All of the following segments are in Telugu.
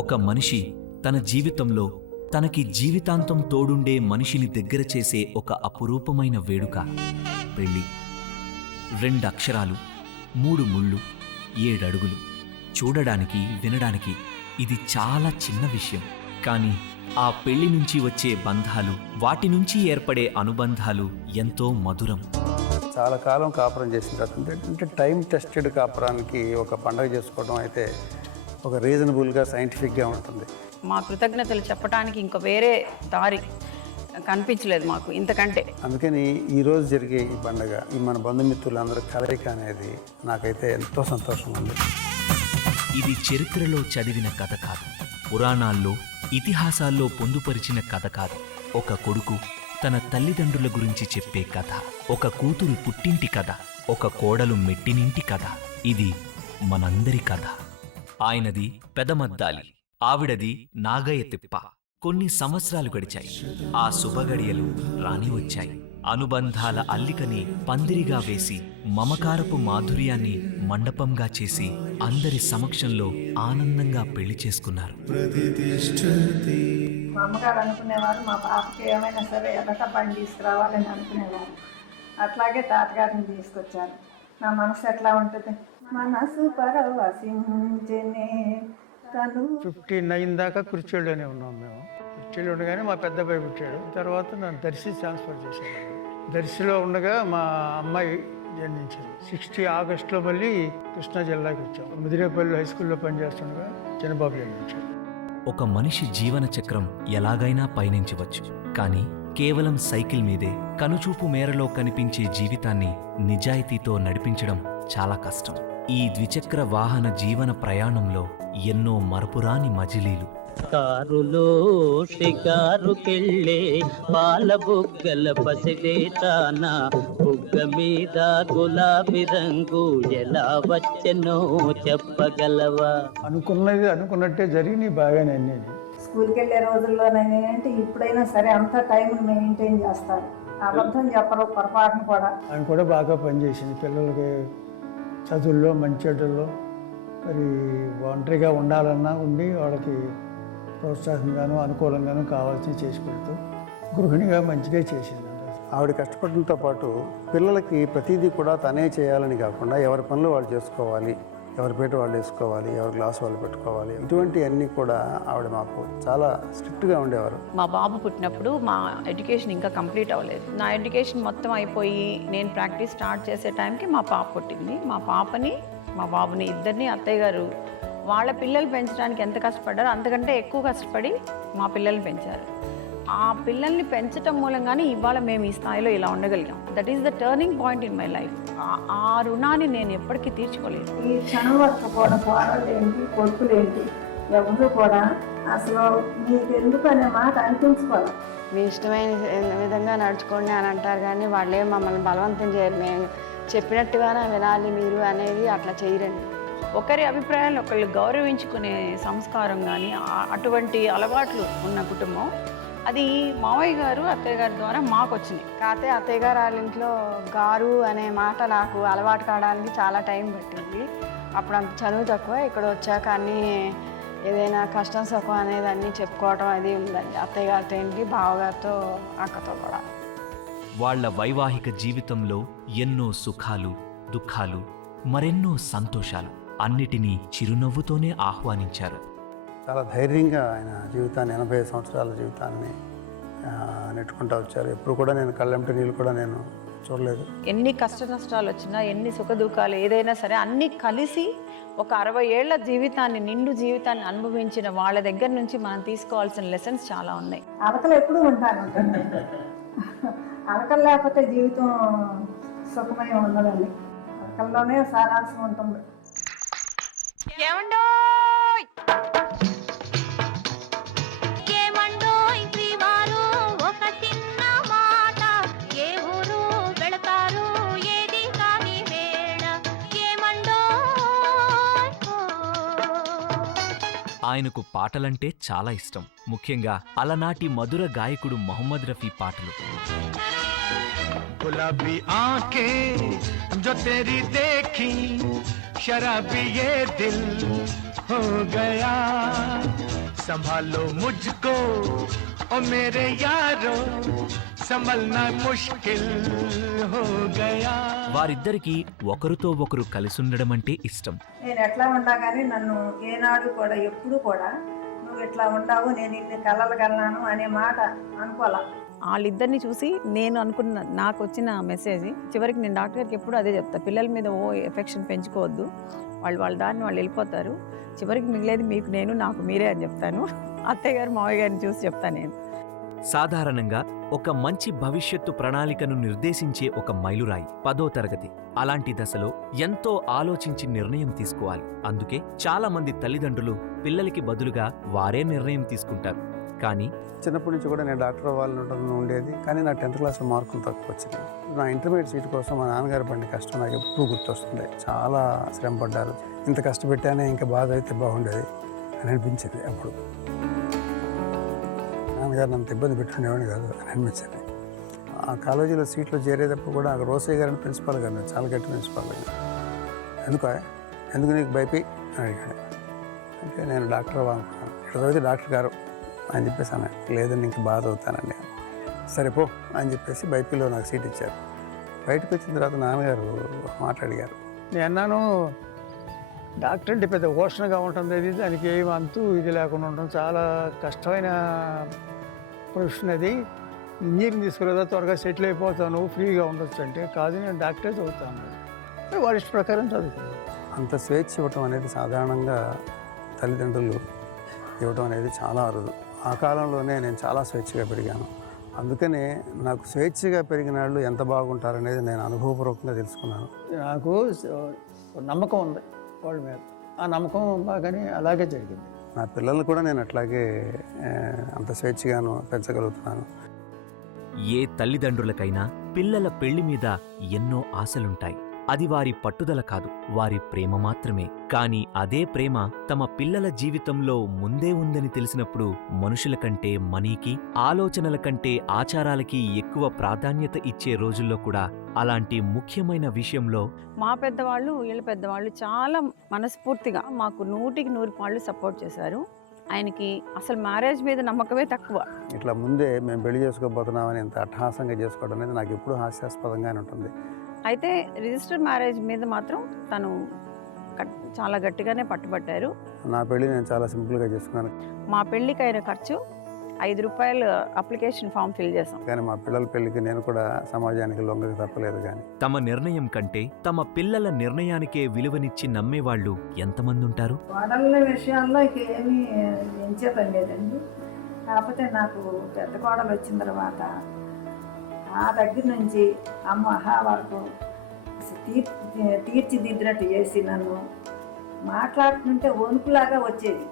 ఒక మనిషి తన జీవితంలో తనకి జీవితాంతం తోడుండే మనిషిని దగ్గర చేసే ఒక అపురూపమైన వేడుక పెళ్ళి. 2 అక్షరాలు, 3 ముళ్ళు, 7 అడుగులు. చూడడానికి, వినడానికి ఇది చాలా చిన్న విషయం. కానీ ఆ పెళ్లి నుంచి వచ్చే బంధాలు, వాటి నుంచి ఏర్పడే అనుబంధాలు ఎంతో మధురం. చాలా కాలం కాపురం చేసిన తర్వాత అంటే టైం టెస్టెడ్ కాపురానికి ఒక పండగ చేసుకోవడం అయితే ఒక రీజనబుల్గా సైంటిఫిక్గా ఉంటుంది. మా కృతజ్ఞతలు చెప్పడానికి ఇంక వేరే దారి కనిపించలేదు మాకు ఇంతకంటే. అందుకని ఈరోజు జరిగే ఈ పండగ, ఈ మన బంధుమిత్రులందరూ కలయిక అనేది నాకైతే ఎంతో సంతోషంగా ఉంది. ఇది చరిత్రలో చదివిన కథ కాదు, పురాణాల్లో, ఇతిహాసాల్లో పొందుపరిచిన కథ కాదు. ఒక కొడుకు తన తల్లిదండ్రుల గురించి చెప్పే కథ, ఒక కూతురు పుట్టింటి కథ, ఒక కోడలు మెట్టినింటి కథ. ఇది మనందరి కథ. ఆయనది పెదమద్దాలి, ఆవిడది నాగయ్య తిప్ప. కొన్ని సంవత్సరాలు గడిచాయి. ఆ శుభగడియలు రాని వచ్చాయి. అనుబంధాల అల్లికని పందిరిగా వేసి, మమకారపు మాధుర్యాన్ని మండపంగా చేసి, అందరి సమక్షంలో ఆనందంగా పెళ్లి చేసుకున్నారు. మా అమ్మగారు అనుకునేవారు మా పాపకి ఏమైనా సరే ఎదట పని తీసుకురావాలని అనుకునేవారు. అట్లాగే తాతగారిని తీసుకొచ్చారు. నా మనసు ఎట్లా ఉంటుంది? మనసు పరవశించెనే తను. 59 దాకా కుర్చీలోనే ఉన్నాం మేము. కుర్చీలో ఉండగానే మా పెద్ద అబ్బాయి పుట్టాడు. తర్వాత నన్ను దర్శి ట్రాన్స్ఫర్ చేశాను. దర్శిలో ఉండగా మా అమ్మాయి జన్మించింది. 60 ఆగస్టులో మళ్ళీ కృష్ణా జిల్లాకి వచ్చాం. ముదిరేపల్లి హై స్కూల్లో పనిచేస్తుండగా చిన్నబాబు జన్మించాడు. ఒక మనిషి జీవన చక్రం ఎలాగైనా పయనించవచ్చు, కానీ కేవలం సైకిల్ మీదే కనుచూపు మేరలో కనిపించే జీవితాన్ని నిజాయితీతో నడిపించడం చాలా కష్టం. ఈ ద్విచక్ర వాహన జీవన ప్రయాణంలో ఎన్నో మరపురాని మజిలీలు. కారులో షికారుకెళ్ళే పాల బుగ్గల పసివేతాన, బుగ్గ మీద గులాబీ రంగు ఎలా వచ్చెనో చెప్పగలవా? అనుకున్నది అనుకున్నట్టే జరిగి బాగానే అన్నీ. స్కూల్కి వెళ్ళే రోజుల్లోనేంటి ఇప్పుడైనా సరే అంత టైంని మెయింటైన్ చేస్తారు. అబద్ధం చెప్పరు పొరపాటున కూడా. ఆమె కూడా బాగా పనిచేసింది. పిల్లలకి చదువుల్లో మంచెడ్డల్లో మరి ఒంటరిగా ఉండాలన్నా ఉండి వాళ్ళకి ప్రోత్సాహంగాను అనుకూలంగాను కావాల్సి చేసి పెడుతూ గృహిణిగా మంచిగా చేసింది. ఆవిడ కష్టపడడంతో పాటు పిల్లలకి ప్రతిదీ కూడా తనే చేయాలని కాకుండా ఎవరి పనులు వాళ్ళు చేసుకోవాలి, ఎవరి పేట వాళ్ళు వేసుకోవాలి, ఎవరి గ్లాస్ వాళ్ళు పెట్టుకోవాలి, ఇటువంటి అన్నీ కూడా ఆవిడ మాకు చాలా స్ట్రిక్ట్గా ఉండేవారు. మా బాబు పుట్టినప్పుడు మా ఎడ్యుకేషన్ ఇంకా కంప్లీట్ అవ్వలేదు. నా ఎడ్యుకేషన్ మొత్తం అయిపోయి నేను ప్రాక్టీస్ స్టార్ట్ చేసే టైంకి మా పాప పుట్టింది. మా పాపని, మా బాబుని ఇద్దరిని అత్తయ్య గారు వాళ్ళ పిల్లలు పెంచడానికి ఎంత కష్టపడ్డారో అంతకంటే ఎక్కువ కష్టపడి మా పిల్లల్ని పెంచారు. ఆ పిల్లల్ని పెంచటం మూలంగానే ఇవాళ మేము ఈ స్థాయిలో ఇలా ఉండగలిగాం. That is the turning point in my life. ఆ రుణాన్ని నేను ఎప్పటికీ తీర్చుకోలేదు. ఈ క్షణం వరకు కూడా కోడలేంటి, కొడుకులేంటి, ఎవరు కూడా అసలు మీకు ఎందుకు అనే మాట అనిపించుకోవాలి. మీ ఇష్టమైన విధంగా నడుచుకోండి అని అంటారు, కానీ వాళ్ళే మమ్మల్ని బలవంతం చేయరు. మేము చెప్పినట్టుగానే వినాలి మీరు అనేది అట్లా చేయరండి. ఒకరి అభిప్రాయాలు ఒకళ్ళు గౌరవించుకునే సంస్కారం కానీ అటువంటి అలవాట్లు ఉన్న కుటుంబం. అది మావయ్య గారు, అత్తయ్య గారి ద్వారా మాకు వచ్చింది. కాకపోతే అత్తయ్య గారు వాళ్ళ ఇంట్లో గారు అనే మాట నాకు అలవాటు కావడానికి చాలా టైం పట్టింది. అప్పుడు అంత చదువు తక్కువ. ఇక్కడ వచ్చాక అన్నీ ఏదైనా కష్టం సుఖం అనేది అన్నీ చెప్పుకోవటం అది ఉందండి. అత్తయ్య గారితో ఏంటి, బావగారితో, అక్కతో కూడా. వాళ్ల వైవాహిక జీవితంలో ఎన్నో సుఖాలు, దుఃఖాలు, మరెన్నో సంతోషాలు, అన్నిటినీ చిరునవ్వుతోనే ఆహ్వానించారు. చాలా ధైర్యంగా ఆయన జీవితాన్ని, 80 సంవత్సరాల జీవితాన్ని నెట్టుకుంటూ వచ్చారు. ఎప్పుడు కూడా నేను కళ్ళెంట నీళ్ళు కూడా నేను చూడలేదు. ఎన్ని కష్ట నష్టాలు వచ్చినా, ఎన్ని సుఖ దుఃఖాలు ఏదైనా సరే అన్నీ కలిసి ఒక 60 ఏళ్ల జీవితాన్ని, నిండు జీవితాన్ని అనుభవించిన వాళ్ళ దగ్గర నుంచి మనం తీసుకోవాల్సిన లెసన్స్ చాలా ఉన్నాయి. అలకలు ఎప్పుడూ ఉంటాను. అలకలు లేకపోతే జీవితం సుఖమయం ఉండదండి. అలకల్లోనే సారాంశం ఉంటుంది. ఆయనకు పాటలంటే చాలా ఇష్టం. ముఖ్యంగా అలనాటి మధుర గాయకుడు మొహమ్మద్ రఫీ పాటలు. గులాబీ ఆంఖేं जो तेरी देखी शराबी ये दिल हो गया संभालो मुझको ओ मेरे यारो संभलना मुश्किल हो गया వారిద్దరికీ ఒకరితో ఒకరు కలిసుండడం అంటే ఇష్టం. నేను ఎట్లా ఉండా కానీ నన్ను ఏనాడు కూడా ఎప్పుడు కూడా నువ్వు ఇట్లా ఉండవు, నేను ఇన్ని కలలు కన్నాను అనే మాట అనుకోవాలా. వాళ్ళిద్దరిని చూసి నేను అనుకున్న నాకు వచ్చిన మెసేజ్ చివరికి నేను డాక్టర్ గారికి ఎప్పుడు అదే చెప్తా, పిల్లల మీద ఎఫెక్షన్ పెంచుకోవద్దు, వాళ్ళ దారిని వాళ్ళు వెళ్ళిపోతారు, చివరికి మిగిలేది మీకు నేను, నాకు మీరే అని చెప్తాను. అత్తయ్య గారు మావయ్య గారిని చూసి చెప్తాను నేను. సాధారణంగా ఒక మంచి భవిష్యత్తు ప్రణాళికను నిర్దేశించే ఒక మైలురాయి 10వ తరగతి. అలాంటి దశలో ఎంతో ఆలోచించి నిర్ణయం తీసుకోవాలి. అందుకే చాలా మంది తల్లిదండ్రులు పిల్లలకి బదులుగా వారే నిర్ణయం తీసుకుంటారు. కానీ చిన్నప్పటి నుంచి కూడా నేను డాక్టర్ అవ్వాలని ఉండేది, కానీ నా 10th క్లాస్లో మార్కులు తక్కువ వచ్చినాయి. నా ఇంటర్మీడియట్ సీట్ కోసం మా నాన్నగారు పడిన కష్టం నాకు ఎప్పుడూ గుర్తొస్తుంది. చాలా శ్రమ పడ్డారు. ఇంత కష్టపెట్టానే ఇంకా బాధ అయితే బాగుండేది అని అనిపించింది. అప్పుడు నాన్నగారు నన్ను ఇబ్బంది పెట్టుకునేవాడిని కాదు అని అనిపించింది. ఆ కాలేజీలో సీట్లో చేరేటప్పుడు కూడా అక్కడ రోసయ్య గారిని ప్రిన్సిపాల్ గారిని, చాలా గట్టి ప్రిన్సిపాల్ గారు, ఎందుకు నీకు భయపడి అని అడిగాడు. అంటే నేను డాక్టర్ అవ్వాలనుకున్నాను, ఇక్కడ చదివితే డాక్టర్ గారు అని చెప్పేసి అన్నాను. లేదని ఇంక బాధ అవుతానండి. సరే పో అని చెప్పేసి బైపీలో నాకు సీట్ ఇచ్చారు. బయటకు వచ్చిన తర్వాత నాన్నగారు మాట్లాడిగారు. నేను అన్నాను, డాక్టర్ అంటే పెద్ద ఓషణగా ఉంటుంది, అది దానికి ఏమి అంతు ఇది లేకుండా ఉండడం చాలా కష్టమైన ప్రొఫెషన్. అది ఇంజనీరింగ్ తీసుకురాదా త్వరగా సెటిల్ అయిపోతాను, ఫ్రీగా ఉండొచ్చు అంటే, కాదు నేను డాక్టరే చదువుతాను. వారి ఇష్ట ప్రకారం చదువుకున్నాను. అంత స్వేచ్ఛ ఇవ్వటం అనేది సాధారణంగా తల్లిదండ్రులు ఇవ్వటం అనేది చాలా అరుదు. ఆ కాలంలోనే నేను చాలా స్వేచ్ఛగా పెరిగాను. అందుకనే నాకు స్వేచ్ఛగా పెరిగిన వాళ్ళు ఎంత బాగుంటారనేది నేను అనుభవపూర్వకంగా తెలుసుకున్నాను. నాకు నమ్మకం ఉంది వాళ్ళ మీద, ఆ నమ్మకం బాగానే అలాగే జరిగింది. నా పిల్లల్ని కూడా నేను అట్లాగే అంత స్వేచ్ఛగాను పెంచగలుగుతున్నాను. ఏ తల్లిదండ్రులకైనా పిల్లల పెళ్లి మీద ఎన్నో ఆశలుంటాయి. అది వారి పట్టుదల కాదు, వారి ప్రేమ మాత్రమే. కానీ అదే ప్రేమ తమ పిల్లల జీవితంలో ముందే ఉందని తెలిసినప్పుడు మనుషుల కంటే మనీకి, ఆలోచనల కంటే ఆచారాలకి ఎక్కువ ప్రాధాన్యత ఇచ్చే రోజుల్లో కూడా అలాంటి ముఖ్యమైన విషయంలో మా పెద్దవాళ్ళు వీళ్ళ పెద్దవాళ్ళు చాలా మనస్ఫూర్తిగా మాకు 100కి 100 సపోర్ట్ చేశారు. ఆయనకి అసలు మ్యారేజ్ మీద నమ్మకమే తక్కువ. ఇట్లా ముందే మేము పెళ్లి చేసుకోబోతున్నామని ఇంత అట్టహాసంగా చేసుకోవడం అనేది నాకు ఎప్పుడూ హాస్యాస్పదంగానే ఉంటుంది. అయితే రిజిస్టర్ మ్యారేజ్ మీద మాత్రం తను చాలా గట్టిగానే పట్టుబట్టారు. నా పెళ్లి నేను చాలా సింపుల్గా చేసుకున్నాను. మా పెళ్ళికి అయిన ఖర్చు ₹5 అప్లికేషన్ ఫామ్ ఫిల్ చేసాం. కానీ మా పిల్లల పెళ్లికి నేను కూడా సమాజానికి లొంగక తప్పలేదు. కానీ తమ నిర్ణయం కంటే తమ పిల్లల నిర్ణయానికే విలువనిచ్చి నమ్మేవాళ్లు ఎంతమంది ఉంటారు? కోడళ్ళ విషయాల్లో ఇక ఏమీ ఎంచే పని లేదండి. కాకపోతే నాకు పెద్ద కోడలు వచ్చిన తర్వాత ఆ దగ్గర నుంచి అమ్మ వరకు తీర్చిదిద్దినట్టు చేసి నన్ను మాట్లాడుతుంటే వణుకులాగా వచ్చేది.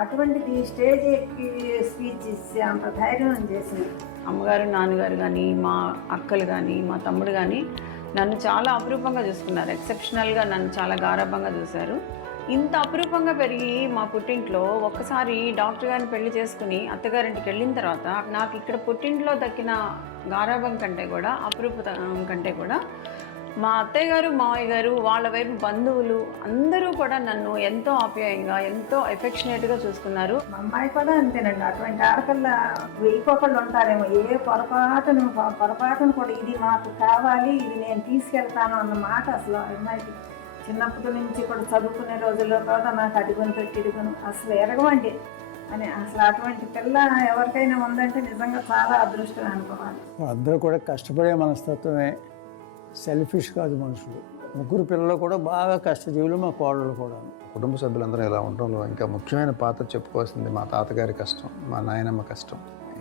అటువంటిది స్టేజ్ ఎక్కి స్పీచ్ ఇచ్చి అంత ధైర్యం చేసింది. అమ్మగారు, నాన్నగారు కానీ, మా అక్కలు కానీ, మా తమ్ముడు కానీ నన్ను చాలా అపురూపంగా చూసుకున్నారు. ఎక్సెప్షనల్గా నన్ను చాలా గారాబంగా చూశారు. ఇంత అపురూపంగా పెరిగి మా పుట్టింట్లో ఒక్కసారి డాక్టర్ గారిని పెళ్లి చేసుకుని అత్తగారింటికి వెళ్ళిన తర్వాత నాకు ఇక్కడ పుట్టింట్లో దక్కిన గారాబం కంటే కూడా, అపురూపం కంటే కూడా మా అత్తయ్య గారు, మావయ్య గారు, వాళ్ళ వైపు బంధువులు అందరూ కూడా నన్ను ఎంతో ఆప్యాయంగా, ఎంతో ఎఫెక్షనేట్గా చూసుకున్నారు. మా అమ్మాయి కూడా అంతేనండి. అటువంటి ఆడపిల్ల 1000 ఉంటారేమో, ఏ పొరపాటును కూడా ఇది మాకు కావాలి, ఇది నేను తీసుకెళ్తాను అన్న మాట అసలు అమ్మాయికి చిన్నప్పటి నుంచి కూడా చదువుకునే రోజుల్లో కూడా నాకు అడుగుని పెట్టి ఇడుగును అసలు ఎరగమండి అని. అసలు అటువంటి పిల్ల ఎవరికైనా ఉందంటే నిజంగా చాలా అదృష్టం అనుకోవాలి. అందరూ కూడా కష్టపడే మనస్తత్వమే, సెల్ఫిష్ కాదు మనుషులు. 3 పిల్లలు కూడా బాగా కష్టజీవులు, మా కోడళ్ళు కూడా. కుటుంబ సభ్యులందరూ ఇలా ఉండడంలో ఇంకా ముఖ్యమైన పాత్ర చెప్పుకోవాల్సింది మా తాతగారి కష్టం, మా నాయనమ్మ కష్టం.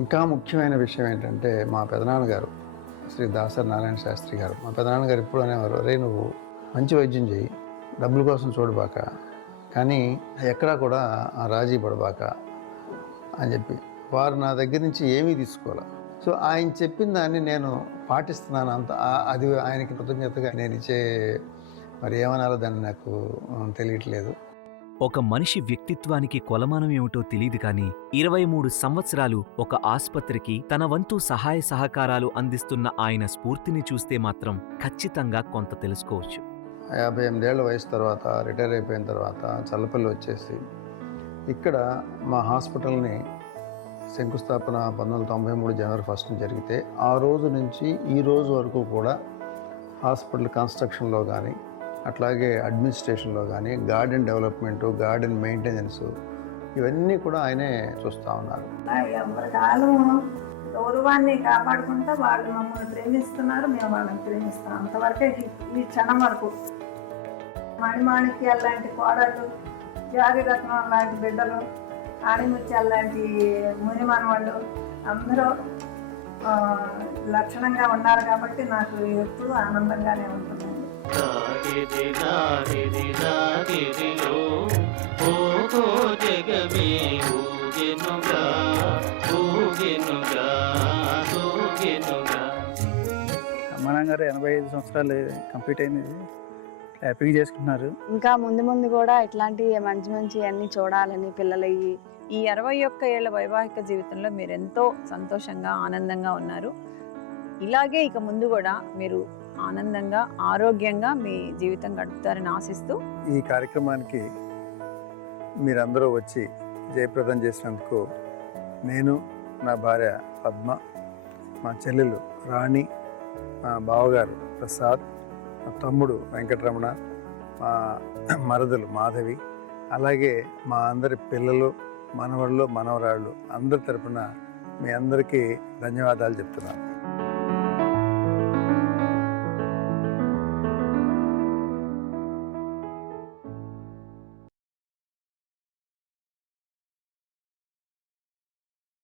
ఇంకా ముఖ్యమైన విషయం ఏంటంటే మా పెదనాన్నగారు శ్రీ దాసరి నారాయణ శాస్త్రి గారు. మా పెదనాన్నగారు ఎప్పుడు అనేవారు, అరే నువ్వు మంచి వైద్యం చేయి, డబ్బుల కోసం చూడబాక, కానీ ఎక్కడా కూడా రాజీ పడబాక అని చెప్పి వారు నా దగ్గర నుంచి ఏమీ తీసుకోవాలి. సో ఆయన చెప్పిన దాన్ని నేను పాటిస్తున్నాను. అంత అది ఆయనకి కృతజ్ఞతగా నేను ఇచ్చే, మరి ఏమనాలో దాన్ని నాకు తెలియట్లేదు. ఒక మనిషి వ్యక్తిత్వానికి కొలమానం ఏమిటో తెలియదు కానీ 23 సంవత్సరాలు ఒక ఆస్పత్రికి తన వంతు సహాయ సహకారాలు అందిస్తున్న ఆయన స్ఫూర్తిని చూస్తే మాత్రం ఖచ్చితంగా కొంత తెలుసుకోవచ్చు. 58 ఏళ్ల వయసు తర్వాత రిటైర్ అయిపోయిన తర్వాత చల్లపల్లి వచ్చేసి ఇక్కడ మా హాస్పిటల్ని శంకుస్థాపన 1993 జనవరి 1 జరిగితే ఆ రోజు నుంచి ఈ రోజు వరకు కూడా హాస్పిటల్ కన్స్ట్రక్షన్లో కానీ అట్లాగే అడ్మినిస్ట్రేషన్లో కానీ గార్డెన్ డెవలప్మెంటు గార్డెన్ మెయింటెనెన్స్ ఇవన్నీ కూడా ఆయనే చూస్తూ ఉన్నారు. ఎవరి కాలం గౌరవాన్ని కాపాడుకుంటూ వాళ్ళు మమ్మల్ని ప్రేమిస్తున్నారు, మేము వాళ్ళని ప్రేమిస్తాం. అంతవరకే ఈ క్షణం వరకు. మణిమాణిక్యాల లాంటి కోడళ్ళు, జాతిరత్నం లాంటి బిడ్డలు, ఆణిముత్యాల లాంటి మునిమనవాళ్ళు అందరూ లక్షణంగా ఉన్నారు కాబట్టి నాకు ఎప్పుడూ ఆనందంగానే ఉంటుందండి. అమ్మ నాన్నగారు 85 సంవత్సరాలు కంప్లీట్ అయినది, హ్యాపీగా చేసుకుంటున్నారు. ఇంకా ముందు ముందు కూడా ఇట్లాంటి మంచి మంచి అన్ని చూడాలని పిల్లలకి. ఈ 61 ఏళ్ల వైవాహిక జీవితంలో మీరు ఎంతో సంతోషంగా ఆనందంగా ఉన్నారు. ఇలాగే ఇక ముందు కూడా మీరు ఆనందంగా ఆరోగ్యంగా మీ జీవితం గడుపుతారని ఆశిస్తూ ఈ కార్యక్రమానికి మీరందరూ వచ్చి జయప్రదం చేసినందుకు నేను, నా భార్య పద్మ, మా చెల్లెలు రాణి, మా బావగారు ప్రసాద్, మా తమ్ముడు వెంకటరమణ, మా మరదలు మాధవి, అలాగే మా అందరి పిల్లలు, మనవళ్ళు, మనవరాళ్ళు అందరి తరపున మీ అందరికీ ధన్యవాదాలు చెప్తున్నాను.